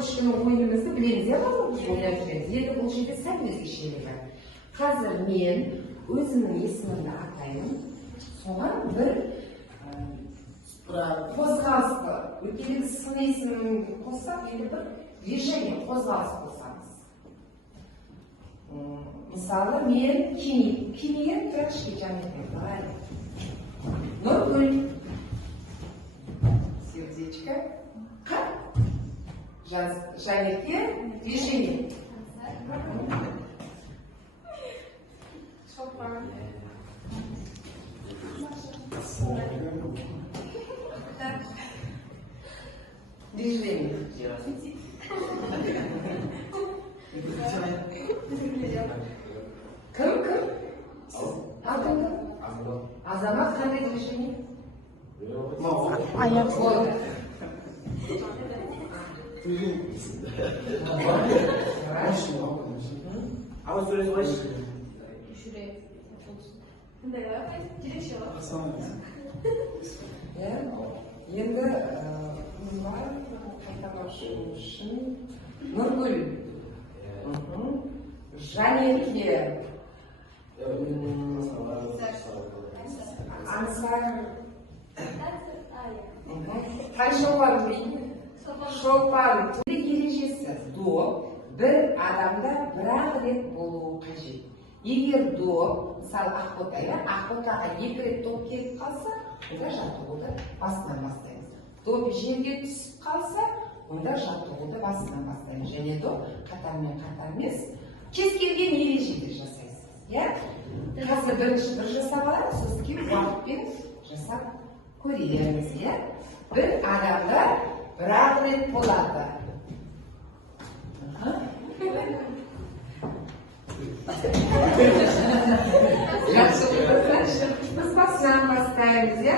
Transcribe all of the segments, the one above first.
кішкене ойынымызды білеміз, иә балалар? Ойнап жүреміз. Енді бұл жерде сәл өзгешелігі бар. Қазір мен өзімнің есімімді атаймын. Соған бір қозғалысты, өткенде сын есімін қоссақ, енді бір движение, қозғалыс қосамыз. Мысалы, мен кемеге тұрақшыке жанетпен барайын. Нұргүл. Сердечко. Қап. Жанетке движение. Шолпан. Движение. Кім? Атын кім? Азамат қандай движение? Аяқ. Болды. Ama süresi baş. Şuraya. Дирекші ғой. Енді бар қайталаушы үшін Нұргүл, Жанерке, Ансар, Тайшолпан дейді. Шолпан. Ережесі до бір адамда бір-ақ рет болуы қажет. Егер до, мысалы ақботаға екі рет доп келіп қалса, онда жаттығуды басынан бастаймыз. Доп жерге түсіп қалса, онда жаттығуды басынан бастаймыз. Және доп қатармен емес, кез келген ережеде жасайсыз. Қазір бірінші бір жасап алайық, сосын кейін уақытпен жасап көрейміз. Бір адамда бір-ақ рет болады. Biz basından bastayız ya.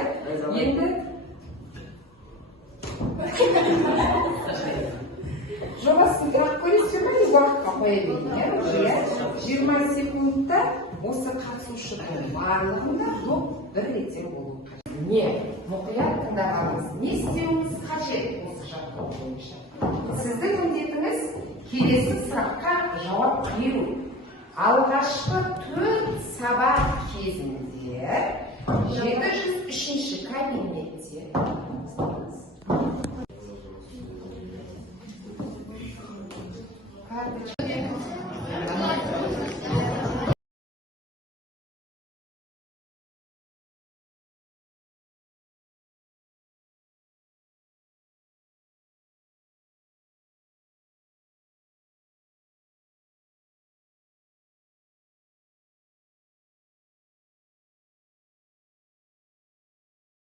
Енді жобасын бірақ көресіз бе, уақытқа қоя берейін. 20 секундта осы қатысушының барлығында доп бір реттен болуы қажет. Не? Мұқият тыңдағаныңыз. Не істеуіңіз қажет осы жаттығу бойынша? Сіздің міндетіңіз келесі сұраққа жауап беру. Алғашқы 4 сабақ кезінде 703-ші кабинетте